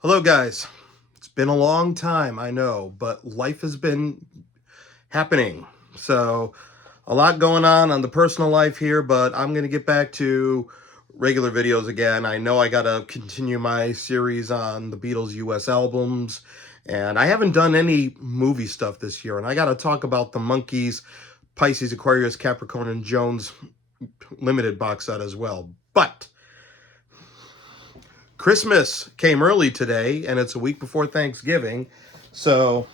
Hello, guys. It's been a long time, I know, but life has been happening. So, a lot going on the personal life here, but I'm going to get back to regular videos again. I know I got to continue my series on the Beatles US albums, and I haven't done any movie stuff this year, and I got to talk about the Monkeys, Pisces, Aquarius, Capricorn, and Jones limited box set as well. But Christmas came early today, and it's a week before Thanksgiving, so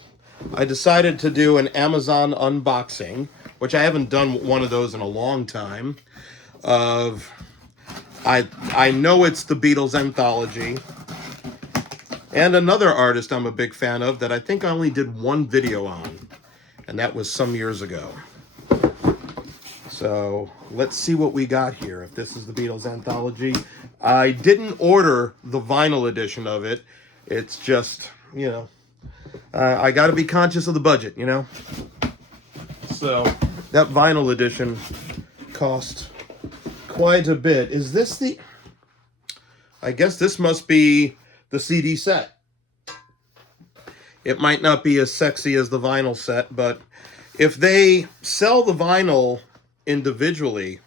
I decided to do an Amazon unboxing, which I haven't done one of those in a long time. Of I know it's the Beatles anthology, and another artist I'm a big fan of that I think I only did one video on, and that was some years ago. So let's see what we got here. If this is the Beatles anthology, I didn't order the vinyl edition of it. It's just, I got to be conscious of the budget, So that vinyl edition cost quite a bit. Is this the? I guess this must be the CD set. It might not be as sexy as the vinyl set, but if they sell the vinyl individually,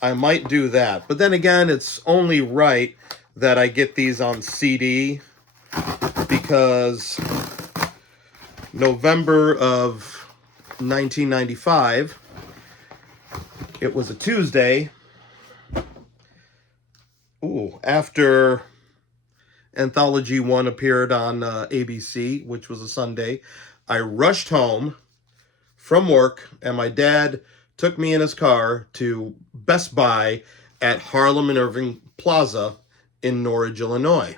I might do that. But then again, it's only right that I get these on CD because November of 1995, it was a Tuesday. After Anthology 1 appeared on ABC, which was a Sunday, I rushed home from work, and my dad took me in his car to Best Buy at Harlem and Irving Plaza in Norridge, Illinois.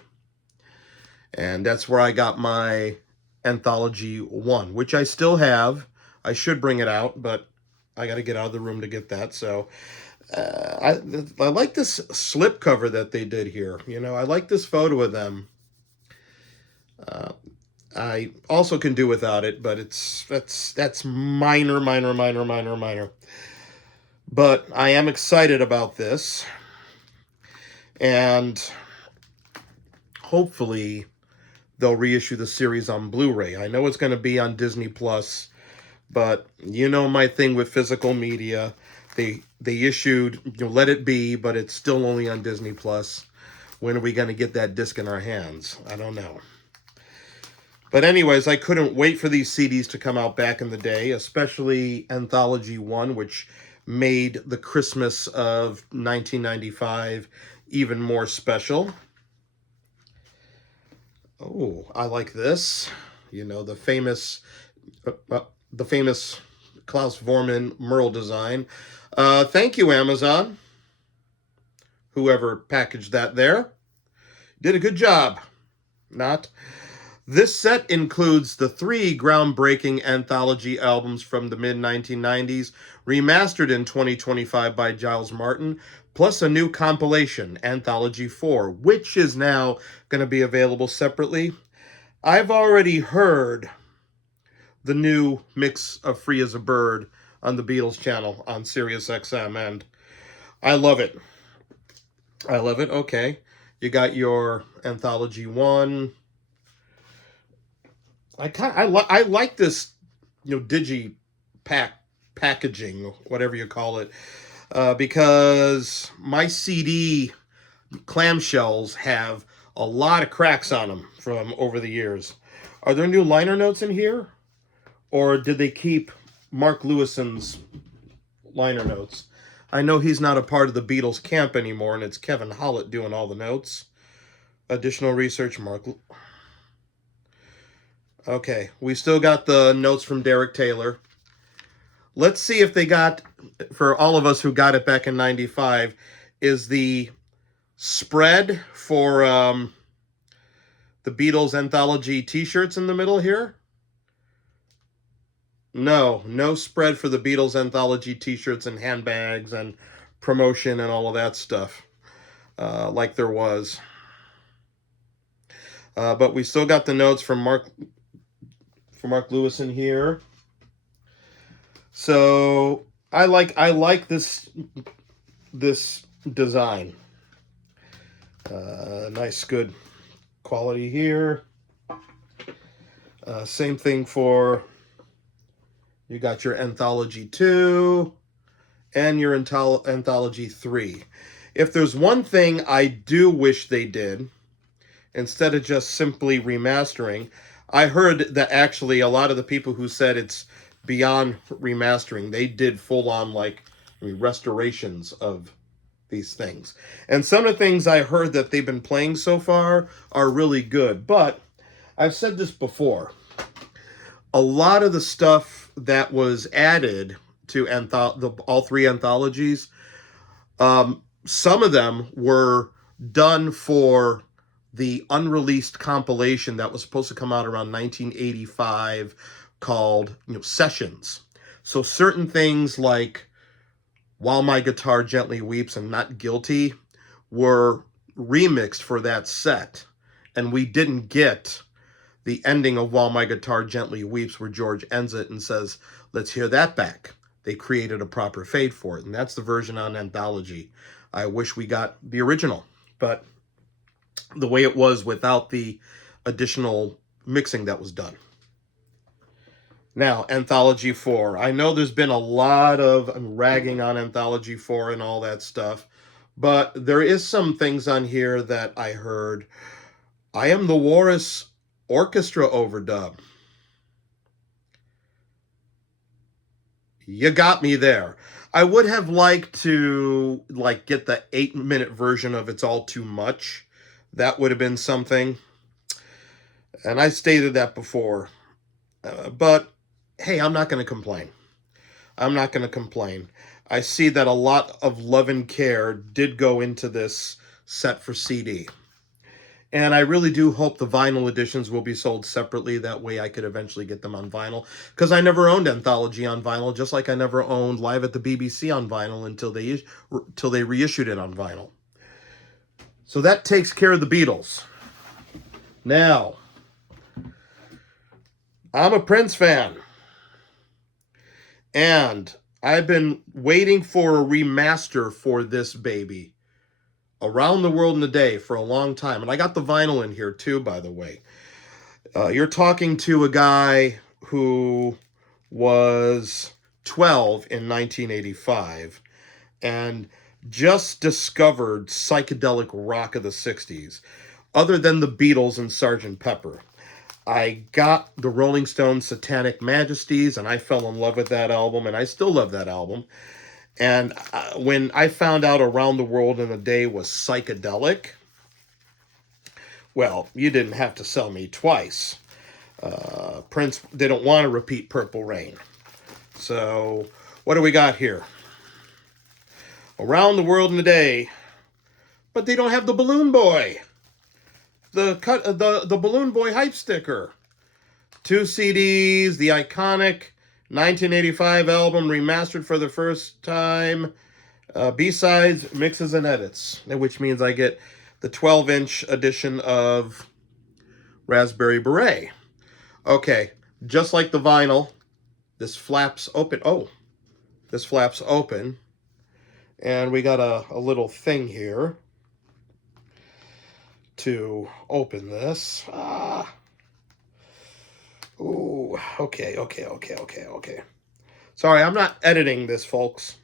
And that's where I got my Anthology 1, which I still have. I should bring it out, but I got to get out of the room to get that. So I like this slip cover that they did here. I like this photo of them. I also can do without it, but that's minor. But I am excited about this, and hopefully they'll reissue the series on Blu-ray. I know it's going to be on Disney Plus, but my thing with physical media. They issued Let It Be, but it's still only on Disney Plus. When are we going to get that disc in our hands? I don't know. But anyways, I couldn't wait for these CDs to come out back in the day, especially Anthology 1, which made the Christmas of 1995 even more special. Oh, I like this. The famous Klaus Vormann Merle design. Thank you, Amazon. Whoever packaged that there did a good job. Not. This set includes the 3 groundbreaking anthology albums from the mid-1990s, remastered in 2025 by Giles Martin, plus a new compilation, Anthology 4, which is now going to be available separately. I've already heard the new mix of Free as a Bird on the Beatles channel on Sirius XM, and I love it. Okay. You got your Anthology 1. I like this, digi packaging, whatever you call it, because my CD clamshells have a lot of cracks on them from over the years. Are there new liner notes in here, or did they keep Mark Lewison's liner notes? I know he's not a part of the Beatles camp anymore, and it's Kevin Hollett doing all the notes. Additional research, Mark. Okay, we still got the notes from Derek Taylor. Let's see if they got, for all of us who got it back in 95, is the spread for the Beatles anthology t-shirts in the middle here? No spread for the Beatles anthology t-shirts and handbags and promotion and all of that stuff, like there was. But we still got the notes from Mark Lewison here. So I like this design. Nice, good quality here. Same thing for, you got your Anthology 2 and your Anthology 3. If there's one thing I do wish they did, instead of just simply remastering, I heard that actually a lot of the people who said it's beyond remastering, they did full-on, like, restorations of these things. And some of the things I heard that they've been playing so far are really good. But I've said this before. A lot of the stuff that was added to all three anthologies, some of them were done for the unreleased compilation that was supposed to come out around 1985 called, Sessions. So certain things like While My Guitar Gently Weeps and Not Guilty were remixed for that set. And we didn't get the ending of While My Guitar Gently Weeps where George ends it and says, let's hear that back. They created a proper fade for it. And that's the version on Anthology. I wish we got the original, but the way it was without the additional mixing that was done. Now, Anthology 4. I know there's been a lot of ragging on Anthology 4 and all that stuff, but there is some things on here that I heard. I Am the Walrus Orchestra overdub. You got me there. I would have liked to get the 8-minute version of It's All Too Much. That would have been something. And I stated that before. But hey, I'm not going to complain. I'm not going to complain. I see that a lot of love and care did go into this set for CD. And I really do hope the vinyl editions will be sold separately. That way I could eventually get them on vinyl. Because I never owned Anthology on vinyl, just like I never owned Live at the BBC on vinyl until they reissued it on vinyl. So that takes care of the Beatles. Now, I'm a Prince fan. And I've been waiting for a remaster for this baby. Around the World in a Day for a long time. And I got the vinyl in here too, by the way. You're talking to a guy who was 12 in 1985 and just discovered psychedelic rock of the 60s, other than the Beatles and Sgt. Pepper. I got the Rolling Stones' Satanic Majesties, and I fell in love with that album, and I still love that album. And when I found out Around the World in a Day was psychedelic, well, you didn't have to sell me twice. Prince didn't want to repeat Purple Rain. So, what do we got here? Around the World in a Day. But they don't have the Balloon Boy. The Balloon Boy hype sticker. 2 CDs, the iconic 1985 album remastered for the first time. B-sides, mixes, and edits. Which means I get the 12-inch edition of Raspberry Beret. Okay, just like the vinyl, this flaps open. Oh, this flaps open. And we got a little thing here to open this. Ooh, okay. Sorry, I'm not editing this, folks.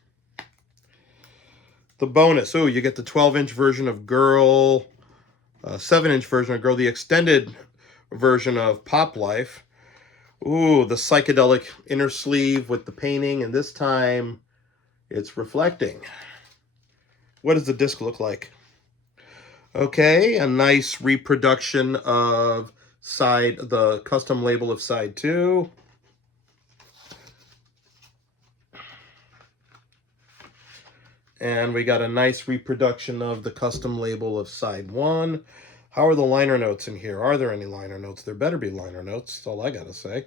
The bonus. Ooh, you get the 12-inch version of Girl, 7-inch version of Girl, the extended version of Pop Life. Ooh, the psychedelic inner sleeve with the painting, and this time it's reflecting. What does the disc look like? Okay, a nice reproduction of the custom label of side 2. And we got a nice reproduction of the custom label of side 1. How are the liner notes in here? Are there any liner notes? There better be liner notes. That's all I gotta say.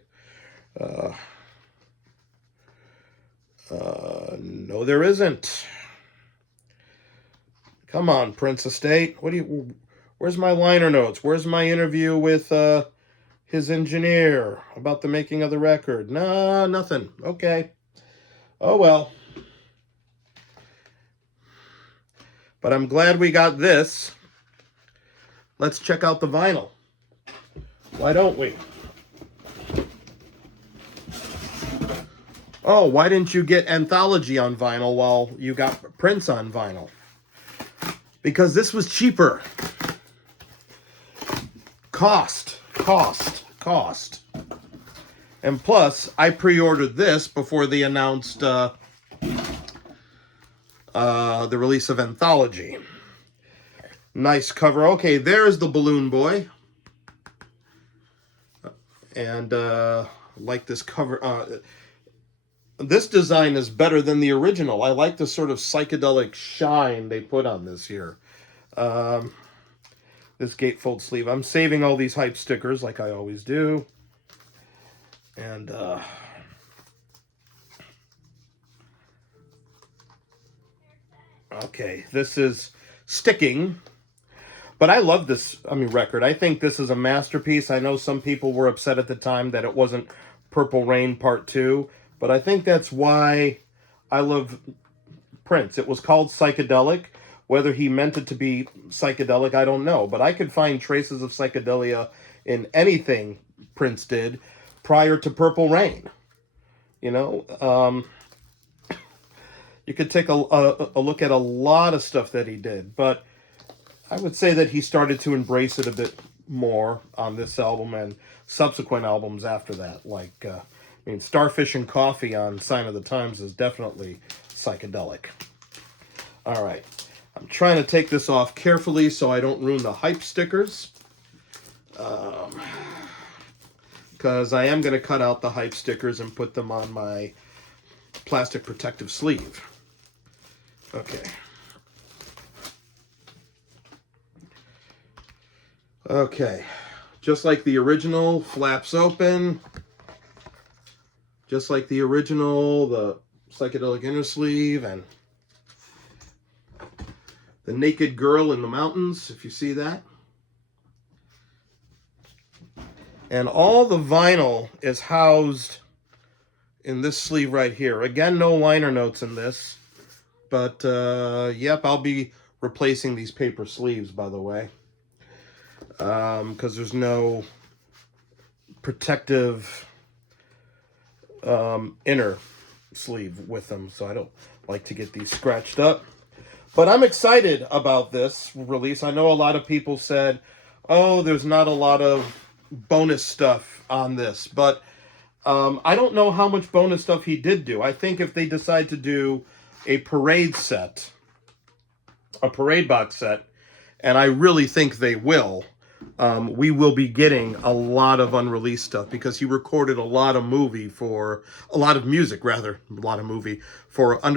No, there isn't. Come on, Prince Estate. Where's my liner notes? Where's my interview with his engineer about the making of the record? No, nothing. Okay. Oh, well. But I'm glad we got this. let's check out the vinyl. Why don't we? Oh, why didn't you get Anthology on vinyl while you got Prince on vinyl? Because this was cheaper. Cost. And plus, I pre-ordered this before they announced the release of Anthology. Nice cover. Okay, there's the Balloon Boy. And like this cover. This design is better than the original. I like the sort of psychedelic shine they put on this here. This gatefold sleeve. I'm saving all these hype stickers like I always do. And okay, this is sticking. But I love this, record. I think this is a masterpiece. I know some people were upset at the time that it wasn't Purple Rain Part 2, but I think that's why I love Prince. It was called psychedelic. Whether he meant it to be psychedelic, I don't know. But I could find traces of psychedelia in anything Prince did prior to Purple Rain. You know, you could take a look at a lot of stuff that he did, but I would say that he started to embrace it a bit more on this album and subsequent albums after that. Like, Starfish and Coffee on Sign of the Times is definitely psychedelic. All right. I'm trying to take this off carefully so I don't ruin the hype stickers. Because I am going to cut out the hype stickers and put them on my plastic protective sleeve. Okay. Okay. Just like the original, flaps open. Just like the original, the psychedelic inner sleeve and the naked girl in the mountains, if you see that. And all the vinyl is housed in this sleeve right here. Again, no liner notes in this. But, yep, I'll be replacing these paper sleeves, by the way. Because there's no protective inner sleeve with them. So I don't like to get these scratched up. But I'm excited about this release. I know a lot of people said, oh, there's not a lot of bonus stuff on this. But I don't know how much bonus stuff he did do. I think if they decide to do a parade set, a parade box set, and I really think they will, we will be getting a lot of unreleased stuff because he recorded a lot of music for Under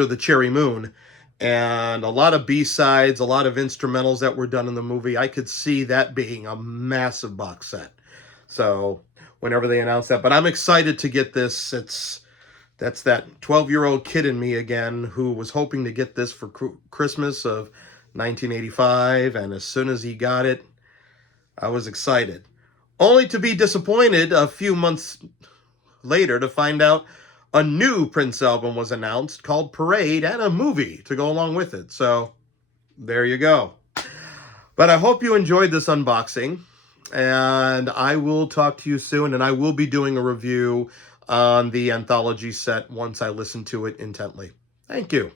the Cherry Moon. And a lot of B-sides, a lot of instrumentals that were done in the movie. I could see that being a massive box set. So whenever they announce that. But I'm excited to get this. That's that 12-year-old kid in me again who was hoping to get this for Christmas of 1985. And as soon as he got it, I was excited. Only to be disappointed a few months later to find out a new Prince album was announced called Parade and a movie to go along with it. So there you go. But I hope you enjoyed this unboxing. And I will talk to you soon. And I will be doing a review on the Anthology set once I listen to it intently. Thank you.